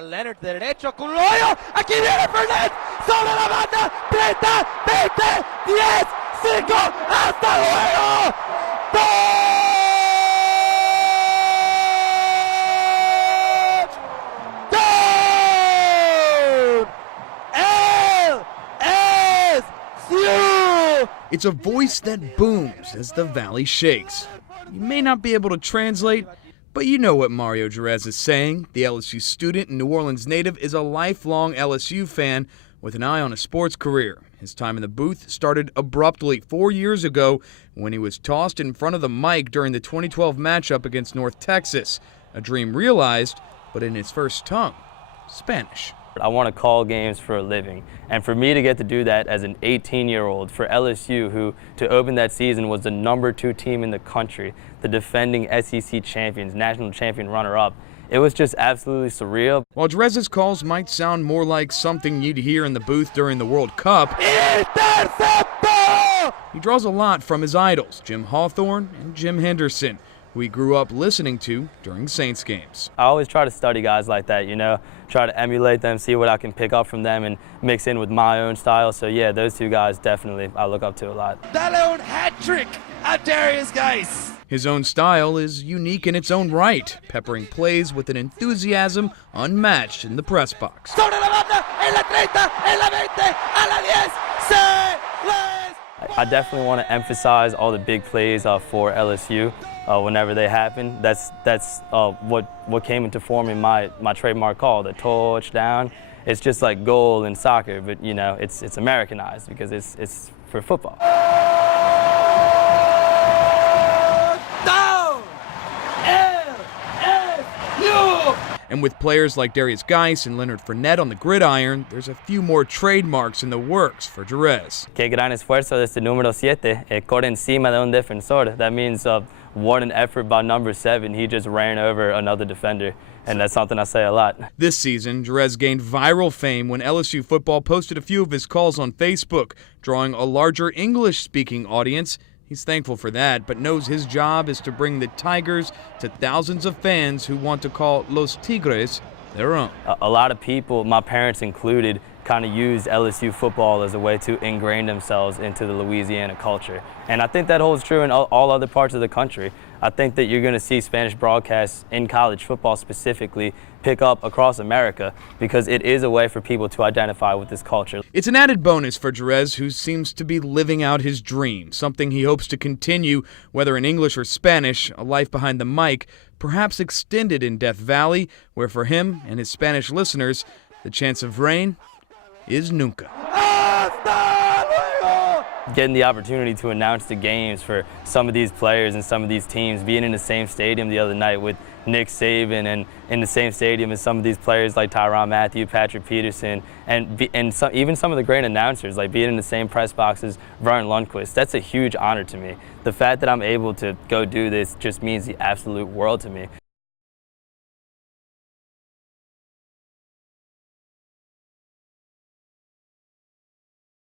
Leonard de derecho con Loyo. Aquí viene Fernet sobre la banda. 30, 20, 10, 5. ¡Hasta luego! ¡Touchdown! It's a voice that booms as the valley shakes. You may not be able to translate, but you know what Mario Jerez is saying. The LSU student and New Orleans native is a lifelong LSU fan with an eye on a sports career. His time in the booth started abruptly 4 years ago when he was tossed in front of the mic during the 2012 matchup against North Texas. A dream realized, but in his first tongue, Spanish. I want to call games for a living, and for me to get to do that as an 18-year-old for LSU, who to open that season was the #2 team in the country, the defending SEC champions, national champion runner-up, it was just absolutely surreal. While Jerez's calls might sound more like something you'd hear in the booth during the World Cup, he draws a lot from his idols, Jim Hawthorne and Jim Henderson, who he grew up listening to during Saints games. I always try to study guys like that, you know, try to emulate them, see what I can pick up from them and mix in with my own style. So yeah, those two guys definitely I look up to a lot. Dale un hat trick at Darius Geis. His own style is unique in its own right, peppering plays with an enthusiasm unmatched in the press box. Sobre la banda, en la 30, en la 20, a la 10, se les. I definitely want to emphasize all the big plays for LSU whenever they happen. That's what came into forming my trademark call, the touchdown. It's just like goal in soccer, but you know, it's Americanized because it's for football. And with players like Darius Geis and Leonard Fournette on the gridiron, there's a few more trademarks in the works for Jerez. Qué gran esfuerzo desde número 7, corre encima de un defensor. That means what an effort by number 7. He just ran over another defender, and that's something I say a lot. This season, Jerez gained viral fame when LSU football posted a few of his calls on Facebook, drawing a larger English-speaking audience. He's thankful for that, but knows his job is to bring the Tigers to thousands of fans who want to call Los Tigres their own. A lot of people, my parents included, kind of used LSU football as a way to ingrain themselves into the Louisiana culture. And I think that holds true in all other parts of the country. I think that you're going to see Spanish broadcasts in college football specifically pick up across America because it is a way for people to identify with this culture. It's an added bonus for Jerez, who seems to be living out his dream, something he hopes to continue, whether in English or Spanish, a life behind the mic, perhaps extended in Death Valley, where for him and his Spanish listeners, the chance of rain is nunca. Getting the opportunity to announce the games for some of these players and some of these teams, being in the same stadium the other night with Nick Saban and in the same stadium as some of these players like Tyrann Mathieu, Patrick Peterson, and even some of the great announcers, like being in the same press box as Vern Lundquist. That's a huge honor to me. The fact that I'm able to go do this just means the absolute world to me.